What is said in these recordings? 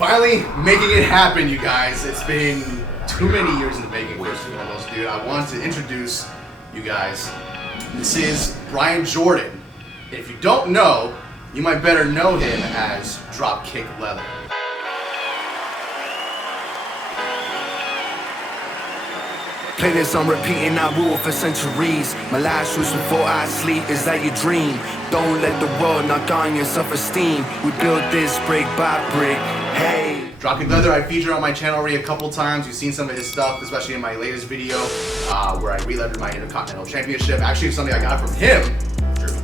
Finally making it happen, you guys. It's been too many years in the making, first and foremost, dude. I want to introduce you guys. This is Brian Jordan. If you don't know, you might better know him as Dropkick Leather. Play this on repeat and I rule for centuries. My last wish before I sleep is that you dream. Don't let the world knock on your self-esteem. We build this brick by brick. Hey. Dropkick Leather, I featured on my channel already a couple times. You've seen some of his stuff, especially in my latest video where I re-lettered my Intercontinental Championship. Actually, it's something I got from him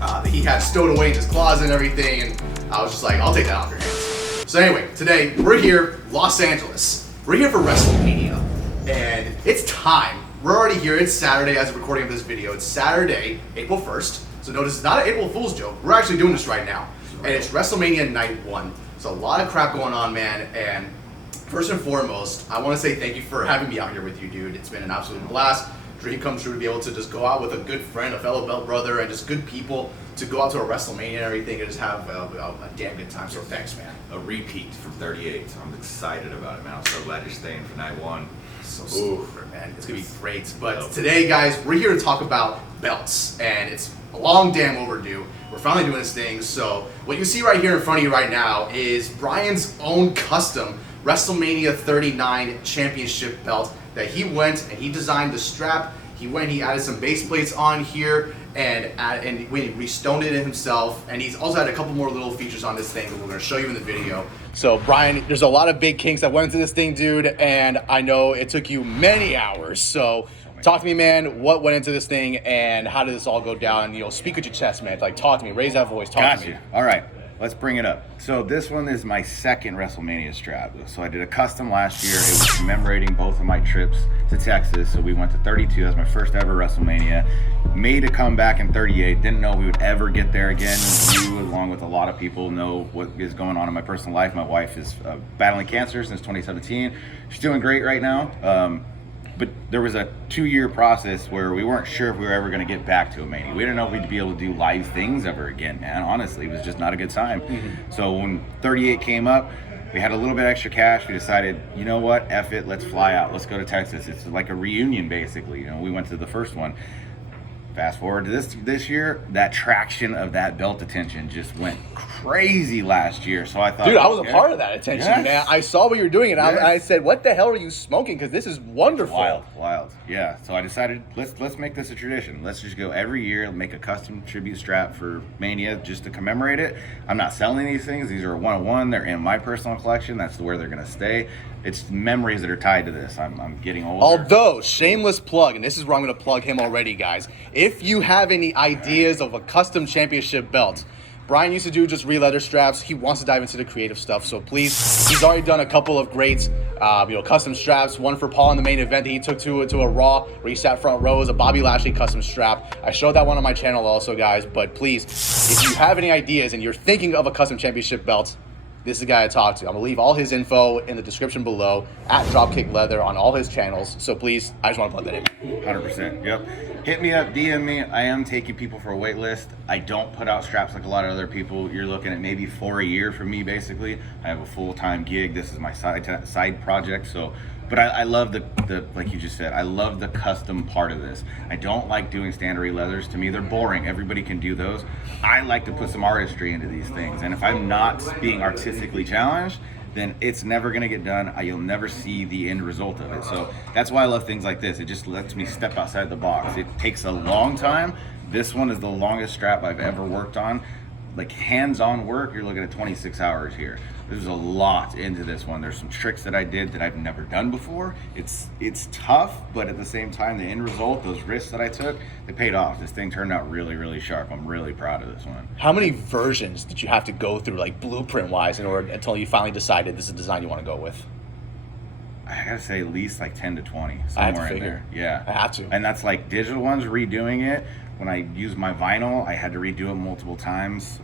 that he had stowed away in his closet and everything, and I was just like, I'll take that off your hands. So anyway, today we're here, Los Angeles. We're here for WrestleMania, and it's time. We're already here. It's Saturday as of recording of this video. It's Saturday, April 1st. So notice it's not an April Fool's joke. We're actually doing this right now. And it's WrestleMania Night 1. There's a lot of crap going on, man. And first and foremost, I want to say thank you for having me out here with you, dude. It's been an absolute blast. Dream come true to be able to just go out with a good friend, a fellow belt brother, and just good people to go out to a WrestleMania and everything and just have a damn good time. So thanks, man. A repeat from 38, so I'm excited about it, man. I'm so glad you're staying for night 1. So super, man. It's gonna be great. But today, guys, we're here to talk about belts, and it's a long damn overdue. We're finally doing this thing. So what you see right here in front of you right now is Brian's own custom WrestleMania 39 championship belt that he went and he designed the strap. He added some base plates on here and we restoned it himself. And he's also had a couple more little features on this thing that we're gonna show you in the video. So Brian, there's a lot of big kinks that went into this thing, dude, and I know it took you many hours. So talk to me, man, what went into this thing and how did this all go down? And, you know, speak with your chest, man. Like, talk to me, raise that voice, talk to me. All right, let's bring it up. So this one is my second WrestleMania strap. So I did a custom last year. It was commemorating both of my trips to Texas. So we went to 32, that was my first ever WrestleMania. Made a comeback in 38, didn't know we would ever get there again. You, along with a lot of people, know what is going on in my personal life. My wife is battling cancer since 2017. She's doing great right now. But there was a 2-year process where we weren't sure if we were ever going to get back to a Mania. We didn't know if we'd be able to do live things ever again, man. Honestly, it was just not a good time. So when 38 came up, we had a little bit extra cash. We decided, you know what, F it, let's fly out. Let's go to Texas. It's like a reunion, basically. You know, we went to the first one. Fast forward to this year, that traction of that belt attention just went crazy last year. So I thought, dude, I was a part of that attention, man. I saw what you were doing, and I said, "What the hell are you smoking? Because this is wonderful." Wild. Yeah. So I decided let's make this a tradition. Let's just go every year, make a custom tribute strap for Mania just to commemorate it. I'm not selling these things. These are a one-of-one. They're in my personal collection. That's where they're gonna stay. It's memories that are tied to this. I'm getting older. Although, shameless plug, and this is where I'm going to plug him already, guys. If you have any ideas of a custom championship belt, Brian used to do just re-leather straps. He wants to dive into the creative stuff, so please, he's already done a couple of great, custom straps. One for Paul in the main event that he took to a Raw, where he sat front row, as a Bobby Lashley custom strap. I showed that one on my channel also, guys. But please, if you have any ideas and you're thinking of a custom championship belt, this is the guy to talk to. I'm gonna leave all his info in the description below at Dropkick Leather on all his channels. So please, I just want to plug that in. 100%. Yep. Hit me up, DM me. I am taking people for a wait list. I don't put out straps like a lot of other people. You're looking at maybe 4 a year for me, basically. I have a full-time gig. This is my side project. So, but I love the like you just said, I love the custom part of this. I don't like doing standard leathers. To me, they're boring. Everybody can do those. I like to put some artistry into these things. And if I'm not being artistically challenged, then it's never gonna get done. You'll never see the end result of it. So that's why I love things like this. It just lets me step outside the box. It takes a long time. This one is the longest strap I've ever worked on. Like hands-on work, you're looking at 26 hours here. There's a lot into this one. There's some tricks that I did that I've never done before. It's tough, but at the same time, the end result, those risks that I took, they paid off. This thing turned out really, really sharp. I'm really proud of this one. How many versions did you have to go through, like blueprint-wise, in order until you finally decided this is the design you want to go with? I gotta say at least like 10 to 20, somewhere in there. Yeah. I have to. And that's like digital ones, redoing it. When I used my vinyl, I had to redo it multiple times.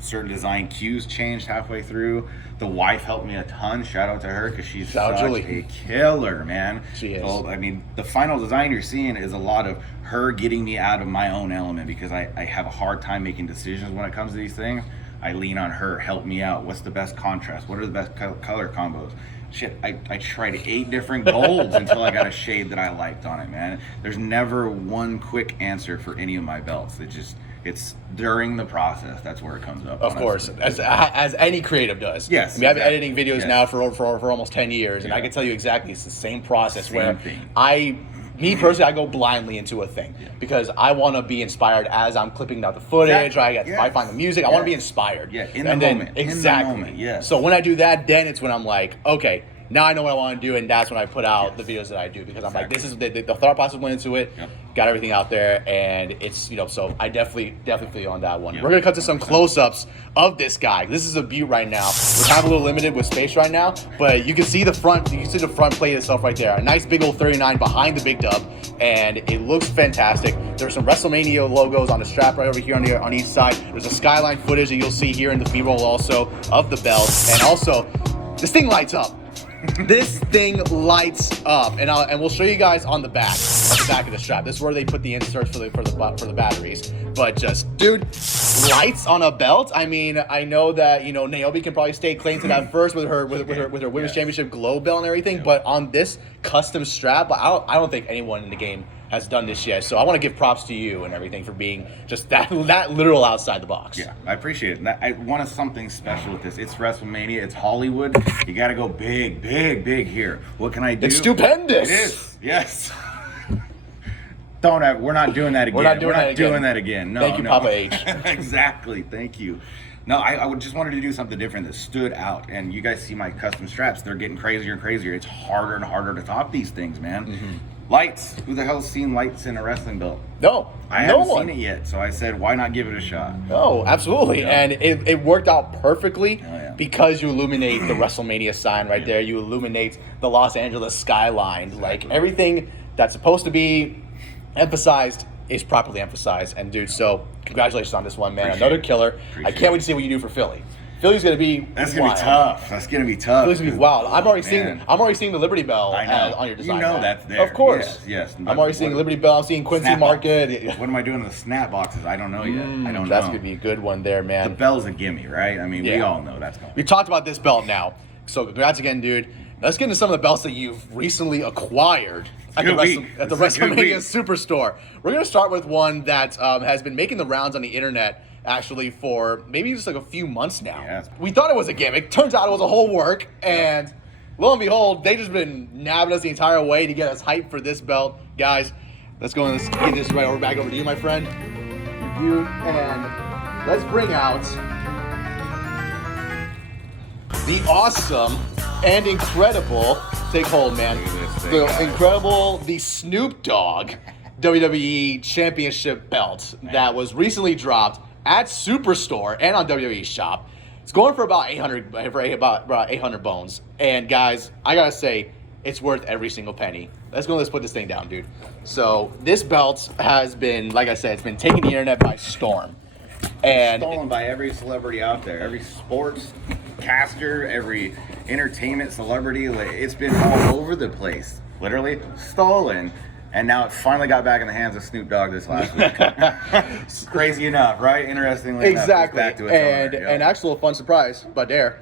Certain design cues changed halfway through. The wife helped me a ton. Shout out to her, because she's such a killer, man. She is. So, I mean, the final design you're seeing is a lot of her getting me out of my own element, because I have a hard time making decisions when it comes to these things. I lean on her, help me out. What's the best contrast? What are the best color combos? Shit, I tried 8 different golds until I got a shade that I liked on it, man. There's never one quick answer for any of my belts. It's during the process. That's where it comes up. Of course, as any creative does. Yes. I mean, I've been editing videos now for almost 10 years, and I can tell you exactly it's the same process me personally, I go blindly into a thing because I want to be inspired as I'm clipping out the footage. Exactly. I find the music. I want to be inspired. Yeah, in the moment. Exactly. In the moment, yes. So when I do that, then it's when I'm like, okay, now I know what I want to do, and that's when I put out the videos that I do because I'm like, this is the thought process went into it, got everything out there, and it's so I definitely feel you on that one. We're gonna cut to some close-ups of this guy. This is a beaut right now. We're kind of a little limited with space right now, but you can see the front. You can see the front plate itself right there. A nice big old 39 behind the big dub, and it looks fantastic. There's some WrestleMania logos on the strap right over here on each side. There's a skyline footage that you'll see here in the B-roll also of the belt, and also this thing lights up. This thing lights up, and we'll show you guys on the back of the strap. This is where they put the inserts for the batteries. But just, dude, lights on a belt. I mean, I know that Naomi can probably stay claim to that first with her Women's Championship glow belt and everything. But on this custom strap, I don't think anyone in the game has done this yet. So I want to give props to you and everything for being just that literal outside the box. Yeah, I appreciate it. I wanted something special with this. It's WrestleMania. It's Hollywood. You got to go big here. What can I do? It's stupendous. It is. Yes. We're not doing that again. We're not doing that again. No, Thank you, Papa H. Exactly. Thank you. No, I just wanted to do something different that stood out. And you guys see my custom straps. They're getting crazier and crazier. It's harder and harder to top these things, man. Mm-hmm. Lights. Who the hell's seen lights in a wrestling belt? No. I haven't seen it yet. So I said, why not give it a shot? No, absolutely. Yeah. And it worked out perfectly because you illuminate the WrestleMania sign right there. You illuminate the Los Angeles skyline. Exactly. Like everything that's supposed to be emphasized is properly emphasized. And dude, so congratulations on this one, man. Another killer. I can't wait to see what you do for Philly. Philly's gonna be That's gonna be tough. That's gonna be tough. Philly's gonna be wild. I'm already seeing the Liberty Bell on your design. You know that's there. Of course. Yes. I'm already seeing Liberty Bell. I'm seeing Quincy Market. What am I doing with the snap boxes? I don't know yet. I don't know. That's gonna be a good one there, man. The bell's a gimme, right? I mean, we all know that's going. We talked about this belt now. So congrats again, dude. Let's get into some of the belts that you've recently acquired at the WrestleMania Superstore. We're going to start with one that has been making the rounds on the internet actually for maybe just like a few months now. Yeah. We thought it was a gimmick. Turns out it was a whole work. And lo and behold, they just been nabbing us the entire way to get us hyped for this belt. Guys, let's go and let's get this right back over to you, my friend. And let's bring out the awesome and incredible, take hold, man. The Snoop Dogg WWE Championship belt that was recently dropped at Superstore and on WWE Shop. It's going for about 800 bones. And guys, I gotta say, it's worth every single penny. Let's put this thing down, dude. So this belt has been, like I said, it's been taking the internet by storm. And stolen by every celebrity out there, every sports caster, every entertainment celebrity. It's been all over the place, literally stolen. And now it finally got back in the hands of Snoop Dogg this last week. Crazy enough, right? Interestingly exactly. Enough, it's back to its owner. An actual fun surprise, but Dare,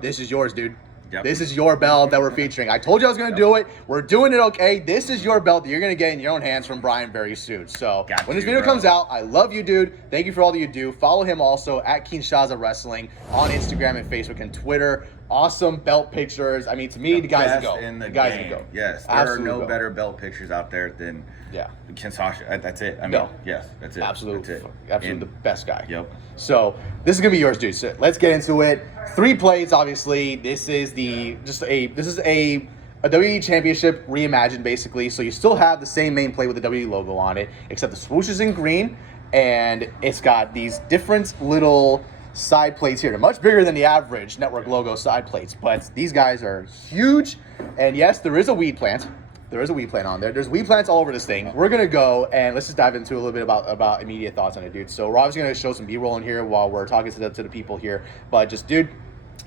this is yours, dude. Yep. This is your belt that we're featuring. I told you I was going to do it. We're doing it, okay? This is your belt that you're going to get in your own hands from Brian very soon. So when this video comes out, I love you, dude. Thank you for all that you do. Follow him also at Kinshasa Wrestling on Instagram and Facebook and Twitter. Awesome belt pictures. I mean, to me, the guys to go. The guys to go. Yes, there are no better belt pictures out there than Kinshasa. That's it. I mean, yes, that's it. Absolutely, the best guy. Yep. So this is gonna be yours, dude. So let's get into it. 3 plates, obviously. This is a WWE Championship reimagined, basically. So you still have the same main plate with the WWE logo on it, except the swoosh is in green, and it's got these different little side plates here. They're much bigger than the average network logo side plates, but these guys are huge. And yes, there is a weed plant. There is a weed plant on there. There's weed plants all over this thing. We're going to go and let's just dive into a little bit about immediate thoughts on it, dude. So we're obviously going to show some B-roll in here while we're talking to the people here. But just, dude,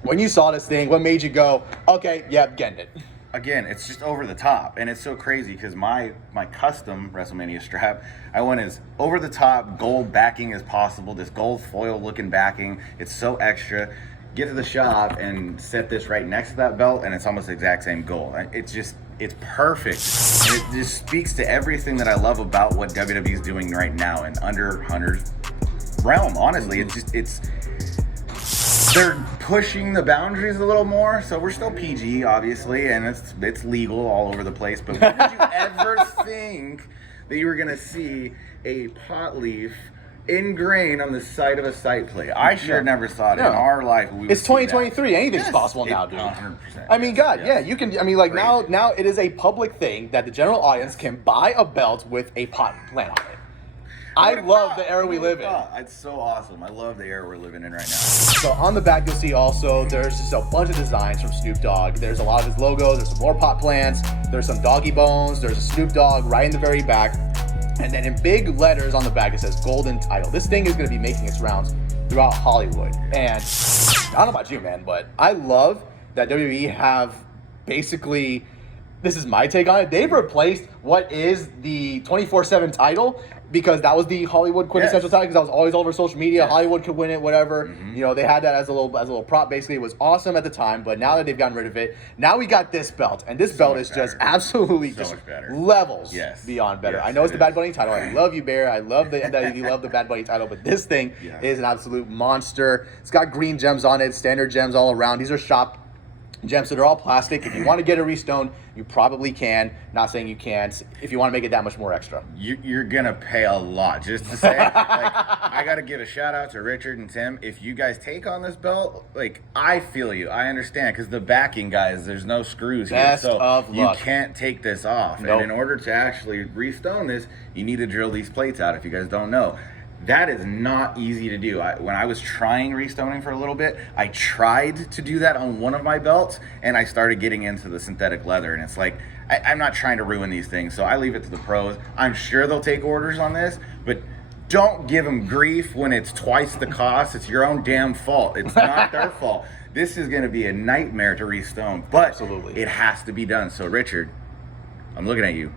when you saw this thing, what made you go, okay, yep, getting it? again, it's just over the top, and it's so crazy because my custom WrestleMania strap, I went as over the top gold backing as possible. This gold foil looking backing, it's so extra. Get to the shop and set this right next to that belt, and it's almost the exact same gold. It's perfect. And it just speaks to everything that I love about what WWE is doing right now in under 100 realm. Honestly, they're pushing the boundaries a little more. So we're still PG, obviously, and it's legal all over the place. But when did you ever think that you were gonna see a pot leaf ingrained on the side of a site plate? I sure never saw it in our life. It's 2023. Anything's possible now, dude. 100%. I mean, God, yeah, you can. I mean, like now it is a public thing that the general audience can buy a belt with a pot plant on it. I love the era we live in. It's so awesome. I love the era we're living in right now. So on the back, you'll see also there's just a bunch of designs from Snoop Dogg. There's a lot of his logos. There's some more pot plants. There's some doggy bones. There's a Snoop Dogg right in the very back. And then in big letters on the back, it says golden title. This thing is going to be making its rounds throughout Hollywood. And I don't know about you, man, but I love that WWE have basically, this is my take on it, they've replaced what is the 24/7 title, because that was the Hollywood quintessential title, because that was always all over social media. Hollywood could win it, whatever. You know, they had that as a little prop. Basically, it was awesome at the time, but now that they've gotten rid of it, now we got this belt, and this belt is just absolutely just levels beyond better. I know it's the Bad Bunny title. I love you, Bear. I love that you love the Bad Bunny title, but this thing is an absolute monster. It's got green gems on it, standard gems all around. These are shop gems that are all plastic. If you want to get a restone, you probably can. Not saying you can't. If you want to make it that much more extra, you're gonna pay a lot just to say. Like, I gotta give a shout out to Richard and Tim. If you guys take on this belt, like, I feel you. I understand, because the backing, guys, there's no screws here, so you can't take this off. Nope. And in order to actually restone this, you need to drill these plates out. If you guys don't know, that is not easy to do. When I was trying restoning for a little bit, I tried to do that on one of my belts, and I started getting into the synthetic leather, and it's like, I'm not trying to ruin these things, so I leave it to the pros. I'm sure they'll take orders on this, but don't give them grief when it's twice the cost. It's your own damn fault. It's not their fault. This is going to be a nightmare to restone, but it has to be done. So, Richard, I'm looking at you.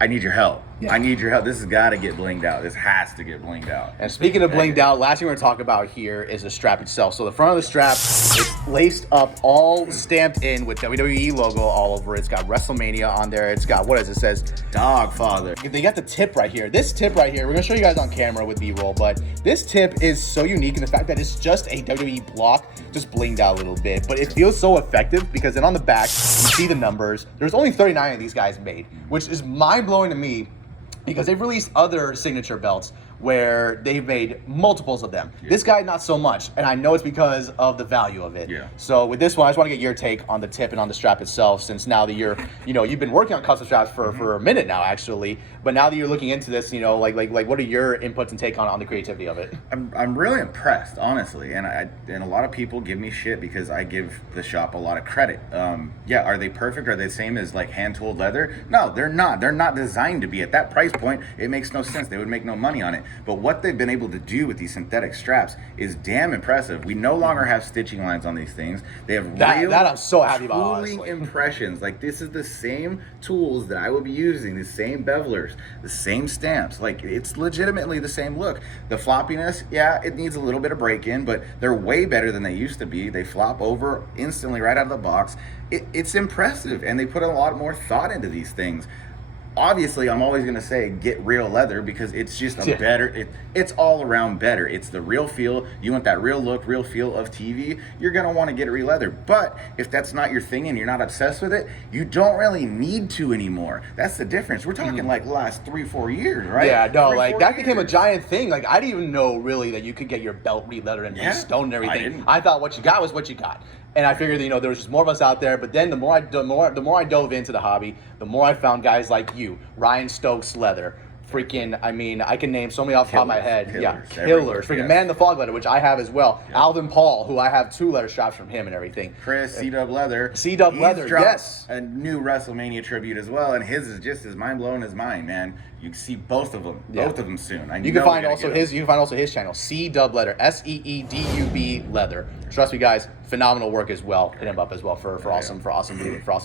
I need your help. I need your help. This has got to get blinged out. This has to get blinged out. And speaking of blinged out, last thing we're going to talk about here is the strap itself. So the front of the strap is laced up, all stamped in with WWE logo all over it. It's got WrestleMania on there. It's got, what is it? It says Dogfather. They got the tip right here. This tip right here, we're going to show you guys on camera with B-roll, but this tip is so unique in the fact that it's just a WWE block, just blinged out a little bit. But it feels so effective because then on the back, you see the numbers. There's only 39 of these guys made, which is mind-blowing to me, because they've released other signature belts where they've made multiples of them. This guy, not so much, and I know it's because of the value of it. So with this one, I just want to get your take on the tip and on the strap itself, since now that you've been working on custom straps for a minute now, actually, but now that you're looking into this, like what are your inputs and take on the creativity of it? I'm really impressed, honestly, and a lot of people give me shit because I give the shop a lot of credit. Are they perfect? Are they the same as like hand-tooled leather? No, they're not. They're not designed to be. At that price point, it makes no sense. They would make no money on it. But what they've been able to do with these synthetic straps is damn impressive. We no longer have stitching lines on these things. They have that I'm so happy about, honestly. Impressions. Like, this is the same tools that I will be using, the same bevelers, the same stamps. Like, it's legitimately the same look. The floppiness, it needs a little bit of break-in, but they're way better than they used to be. They flop over instantly right out of the box. It's impressive, and they put a lot more thought into these things. Obviously, I'm always going to say get real leather, because it's just a better, it's all around better. It's the real feel. You want that real look, real feel of TV, you're going to want to get real leather. But if that's not your thing and you're not obsessed with it, you don't really need to anymore. That's the difference. We're talking like the last 3-4 years, right? Yeah, no, like that became a giant thing. Like, I didn't even know really that you could get your belt re-leathered and re-stoned and everything. I thought what you got was what you got. And I figured that, there was just more of us out there. But then the more I dove into the hobby, the more I found guys like you, Ryan Stokes Leather, freaking, I can name so many off the top of my head. Killers. Freaking Man in the Fog Leather, which I have as well. Alvin Paul, who I have 2 leather straps from him and everything. Chris, SEEDUB Leather. SEEDUB Leather, yes. A new WrestleMania tribute as well, and his is just as mind-blowing as mine, man. You can see both of them soon. You can find also his channel, SEEDUB Leather, SEEDUB Leather. Trust me, guys, phenomenal work as well. Hit him up as well for awesome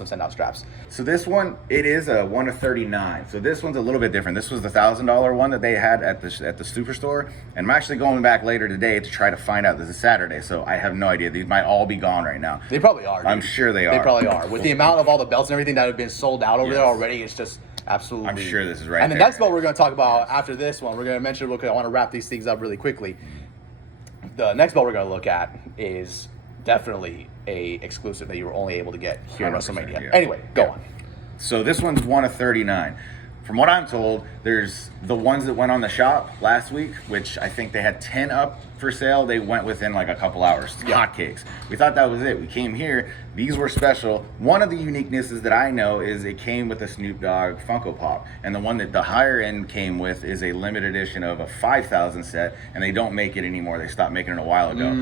send out straps. So this one, it is a 1 of 39. So this one's a little bit different. This was the $1,000 one that they had at the Superstore, and I'm actually going back later today to try to find out. This is Saturday, so I have no idea. These might all be gone right now. They probably are. Dude. I'm sure they are. They probably are. With the amount of all the belts and everything that have been sold out over there already, it's just absolutely. I'm sure this is right. And the next belt we're going to talk about after this one, we're going to mention real quick. I want to wrap these things up really quickly. The next belt we're going to look at is definitely a exclusive that you were only able to get here in WrestleMania. Yeah. Anyway, go on. So this one's 1 of 39. From what I'm told, there's the ones that went on the shop last week, which I think they had 10 up for sale. They went within like a couple hours. Hotcakes. We thought that was it. We came here. These were special. One of the uniquenesses that I know is it came with a Snoop Dogg Funko Pop. And the one that the higher end came with is a limited edition of a 5,000 set, and they don't make it anymore. They stopped making it a while ago.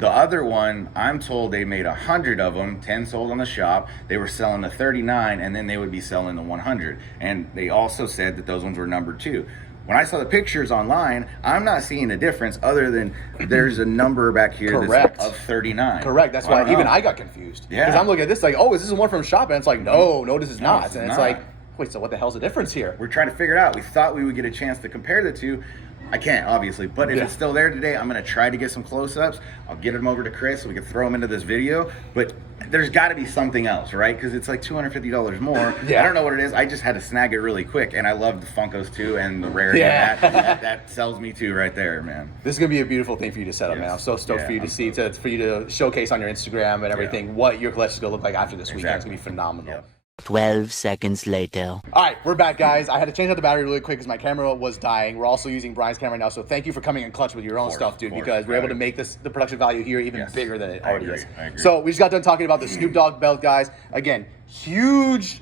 The other one, I'm told they made 100 of them, 10 sold on the shop. They were selling the 39, and then they would be selling the 100. And they also said that those ones were number 2. When I saw the pictures online, I'm not seeing a difference other than there's a number back here Correct. that's of 39. Correct. That's why even I got confused. Yeah. Because I'm looking at this like, oh, is this the one from shop? And it's like, no, this is not. this is And it's not. like, wait, so what the hell's the difference here? We're trying to figure it out. We thought we would get a chance to compare the two. I can't, obviously, but if it's still there today, I'm going to try to get some close-ups. I'll get them over to Chris so we can throw them into this video. But there's got to be something else, right? Because it's like $250 more. Yeah. I don't know what it is. I just had to snag it really quick, and I love the Funkos too, and the rarity of that sells me too right there, man. This is gonna be a beautiful thing for you to set up, man. I'm so stoked for you to see, for you to showcase on your Instagram and everything what your collection's gonna look like after this weekend. It's gonna be phenomenal. 12 seconds later. All right, we're back, guys. I had to change out the battery really quick because my camera was dying. We're also using Brian's camera now, so thank you for coming in clutch with your own stuff, dude, because we're able to make the production value here even bigger than it already is. I agree. So we just got done talking about the Snoop Dogg belt, guys. Again, huge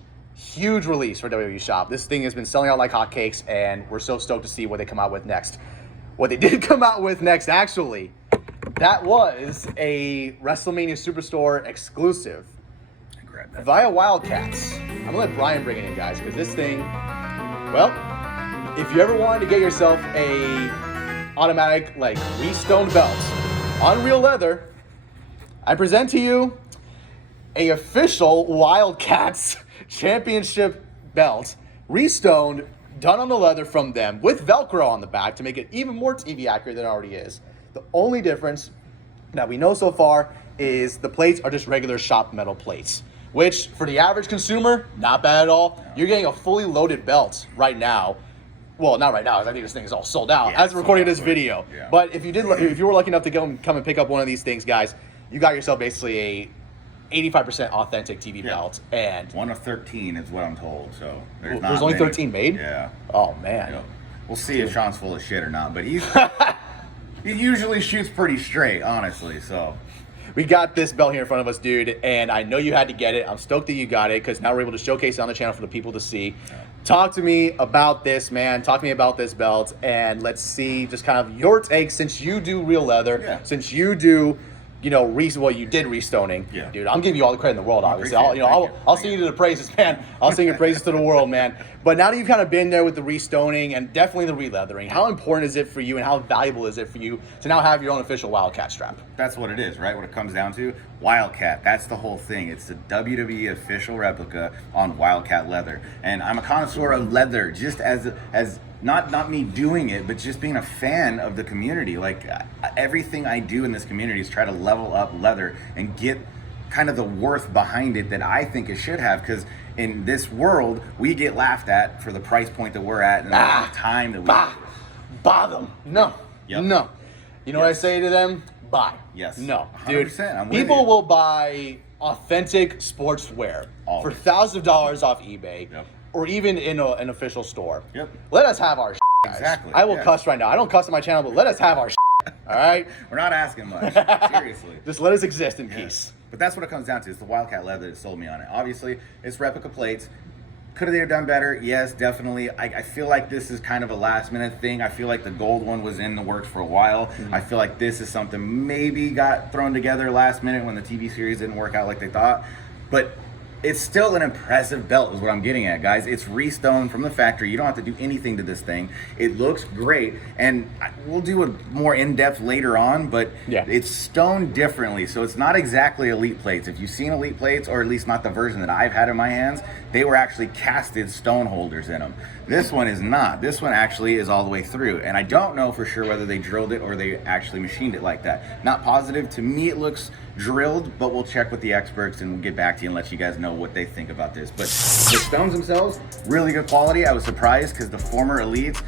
release for WWE Shop. This thing has been selling out like hotcakes, and we're so stoked to see what they come out with next. What they did come out with next, actually, that was a WrestleMania Superstore exclusive via Wildcats. I'm gonna let Brian bring it in, guys, because this thing, well, if you ever wanted to get yourself a automatic, like, re-stoned belt on real leather, I present to you a official Wildcats championship belt, re-stoned, done on the leather from them, with Velcro on the back to make it even more TV accurate than it already is. The only difference that we know so far is the plates are just regular shop metal plates, which for the average consumer, not bad at all. You're getting a fully loaded belt right now. Well, not right now, because I think this thing is all sold out as we're recording this video. Yeah. But if you were lucky enough to come and pick up one of these things, guys, you got yourself basically a 85% authentic TV belt. And 1 of 13 is what I'm told. So there's only 13 made? Yeah. Oh man. Yeah. We'll see if Sean's full of shit or not, but he usually shoots pretty straight, honestly. So. We got this belt here in front of us, dude, and I know you had to get it. I'm stoked that you got it because now we're able to showcase it on the channel for the people to see. Talk to me about this, man. Talk to me about this belt, and let's see just kind of your take since you do real leather, since you do, you did restoning. Yeah. Dude, I'm giving you all the credit in the world, obviously. I'll sing you to the praises, man. I'll sing your praises to the world, man. But now that you've kind of been there with the restoning and definitely the re-leathering, how important is it for you and how valuable is it for you to now have your own official Wildcat strap? That's what it is, right? What it comes down to, Wildcat. That's the whole thing. It's the WWE official replica on Wildcat leather. And I'm a connoisseur of leather, just as not me doing it, but just being a fan of the community. Like everything I do in this community is try to level up leather and get kind of the worth behind it that I think it should have, because in this world we get laughed at for the price point that we're at and the time that we buy them. No. No. You know what I say to them? Buy. Yes. No. Dude, 100%, I'm with people you. will buy authentic sportswear for thousands of dollars off eBay or even in an official store. Let us have our guys. Exactly. I will cuss right now. I don't cuss on my channel, but let us have our all right? We're not asking much. Seriously. Just let us exist in peace. But that's what it comes down to. It's the Wildcat leather that sold me on it. Obviously, it's replica plates. Could they have done better? Yes, definitely. I feel like this is kind of a last minute thing. I feel like the gold one was in the works for a while. I feel like this is something maybe got thrown together last minute when the TV series didn't work out like they thought. But it's still an impressive belt is what I'm getting at, guys. It's re-stoned from the factory. You don't have to do anything to this thing. It looks great, and we'll do a more in-depth later on, but it's stoned differently, so it's not exactly elite plates. If you've seen elite plates, or at least not the version that I've had in my hands, they were actually casted stone holders in them. This one is not. This one actually is all the way through, and I don't know for sure whether they drilled it or they actually machined it like that. Not positive. To me, it looks drilled, but we'll check with the experts and we'll get back to you and let you guys know what they think about this. But the stones themselves, really good quality. I was surprised because the former elites,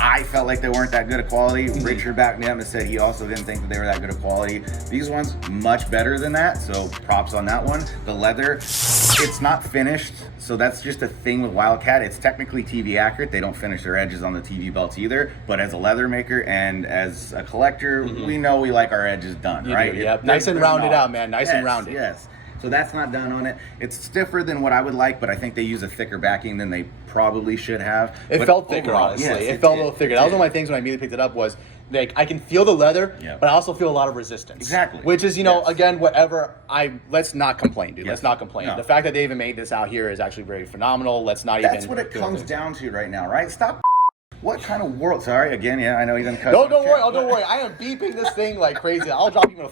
I felt like they weren't that good of quality. Richard backed me up and said he also didn't think that they were that good of quality. These ones, much better than that, so props on that one. The leather, it's not finished, so that's just a thing with Wildcat. It's technically TV accurate. They don't finish their edges on the TV belts either, but as a leather maker and as a collector, we know we like our edges done, right? Yep. Nice and rounded out, man. Nice and rounded. Yes. So that's not done on it. It's stiffer than what I would like, but I think they use a thicker backing than they probably should have. It felt thicker, overall, honestly. yes, it felt a little thicker. That was one of my things when I immediately picked it up was, like, I can feel the leather, but I also feel a lot of resistance. Exactly. Which is, you know, again, whatever. Let's not complain, dude. Let's not complain. No. The fact that they even made this out here is actually very phenomenal. Let's not even. That's what it comes down to right now, right? Stop. What kind of world? Sorry, again, I know you're gonna cut. Don't worry. Oh, don't worry. I am beeping this thing like crazy. I'll drop you in a.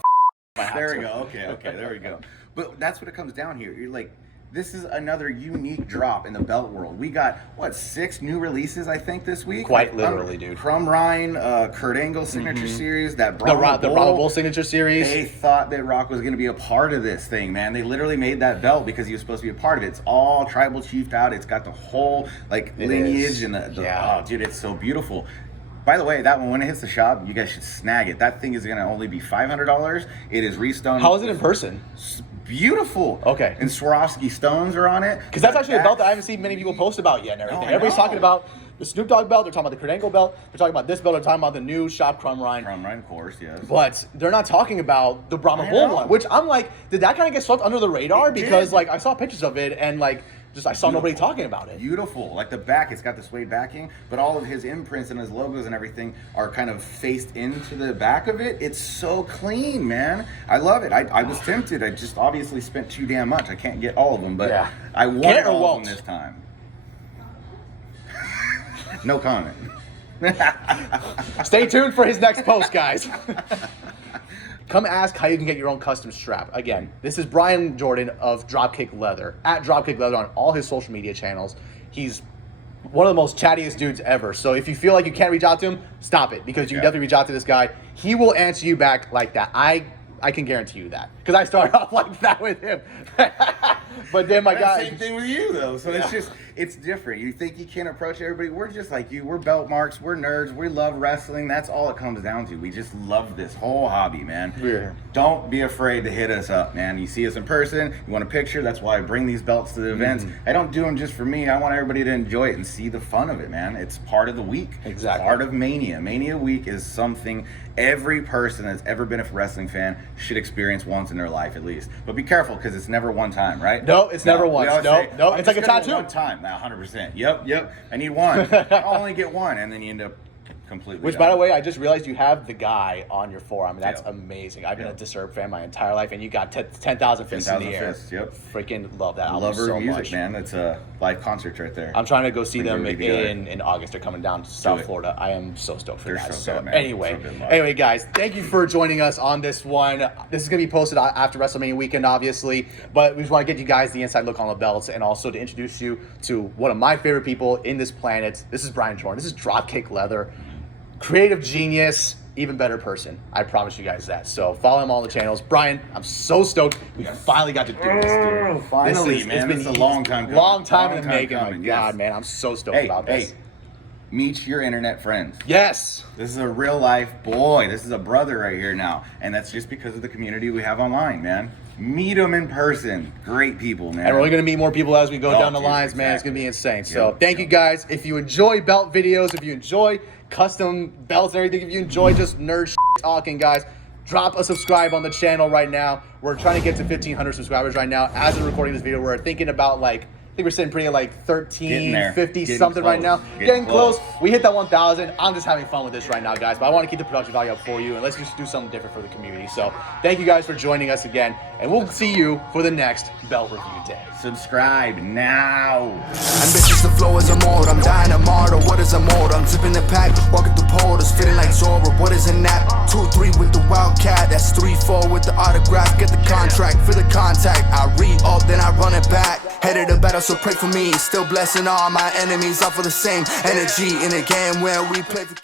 There we go. Okay, there we go. But that's what it comes down here. You're like, this is another unique drop in the belt world. We got, what, 6 new releases, I think, this week? Quite literally, dude. Crumb Ryan, Kurt Angle Signature Series, that Brahma the Brahma Bull Signature Series. They thought that Rock was going to be a part of this thing, man. They literally made that belt because he was supposed to be a part of it. It's all tribal chiefed out. It's got the whole, like, lineage and oh, dude, it's so beautiful. By the way, that one, when it hits the shop, you guys should snag it. That thing is going to only be $500. It is re-stoned. How is it in person? Beautiful. Okay. And Swarovski stones are on it. Because that's actually a belt that I haven't seen many people post about yet and everything. Everybody's talking about the Snoop Dogg belt. They're talking about the Kurt Angle belt. They're talking about this belt. They're talking about the new Shop Crumb Ryan. Crumb Ryan, of course, yes. But they're not talking about the Brahma Bull one, which I'm like, did that kind of get swept under the radar? Because, like, I saw pictures of it and, like, I saw nobody talking about it. Beautiful. Like the back, it's got the suede backing, but all of his imprints and his logos and everything are kind of faced into the back of it. It's so clean, man. I love it. I was tempted. I just obviously spent too damn much. I can't get all of them, but I want all of them this time. No comment. Stay tuned for his next post, guys. Come ask how you can get your own custom strap. Again, this is Brian Jordan of Dropkick Leather, at Dropkick Leather on all his social media channels. He's one of the most chattiest dudes ever. So if you feel like you can't reach out to him, stop it, because you can definitely reach out to this guy. He will answer you back like that. I can guarantee you that, because I started off like that with him. But then my guy. Same thing with you, though. So it's different. You think you can't approach everybody. We're just like you. We're belt marks. We're nerds. We love wrestling. That's all it comes down to. We just love this whole hobby, man. Yeah. Don't be afraid to hit us up, man. You see us in person. You want a picture. That's why I bring these belts to the events. I don't do them just for me. I want everybody to enjoy it and see the fun of it, man. It's part of the week. Exactly. Part of Mania. Mania week is something every person that's ever been a wrestling fan should experience once in their life at least. But be careful, because it's never one time, right? No, it's never once. No, it's like a tattoo. One time, now 100%. Yep. I need one. I only get one, and then you end up completely. Which, by the way, I just realized you have the guy on your forearm. That's amazing. I've been a Disturb fan my entire life, and you got 10,000 fists in the air. Yep. Freaking love that album Love her so music, much, man. It's a live concert right there. I'm trying to go see them in August. They're coming down to South Florida. I am so stoked for that. So good, anyway, guys, thank you for joining us on this one. This is going to be posted after WrestleMania weekend, obviously, but we just want to get you guys the inside look on the belts, and also to introduce you to one of my favorite people in this planet. This is Brian Jordan. This is Dropkick Leather. Creative genius, even better person. I promise you guys that. So follow him on all the channels. Brian, I'm so stoked we finally got to do this, dude. Finally, man. It's been a long time coming. Long time in the making. My God, man. I'm so stoked about this. Meet your internet friends. Yes. This is a real life boy. This is a brother right here now. And that's just because of the community we have online, man. Meet them in person. Great people, man. And we're going to meet more people as we go down the lines, man. It's going to be insane. So thank you, guys. If you enjoy belt videos, if you enjoy custom belts and everything, if you enjoy just nerd talking, guys, drop a subscribe on the channel right now. We're trying to get to 1,500 subscribers right now. As we're recording this video, we're thinking about like think we're sitting pretty at like 1350 Getting something right now. close. Getting close. We hit that 1,000. I'm just having fun with this right now, guys. But I want to keep the production value up for you, and let's just do something different for the community. So thank you guys for joining us again, and we'll see you for the next belt review day. Subscribe now. Ambitious, the flow is a mode. I'm dying a martyr. What is a mode? I'm zipping the pack, walking through portals, feeling like Zora. What is a nap? 2-3 with the Wildcat. That's 3-4 with the autograph. Get the contract, feel the contact. I re-up, then I run it back. Headed to battle, so pray for me. Still blessing all my enemies. All for the same energy in a game where we play for.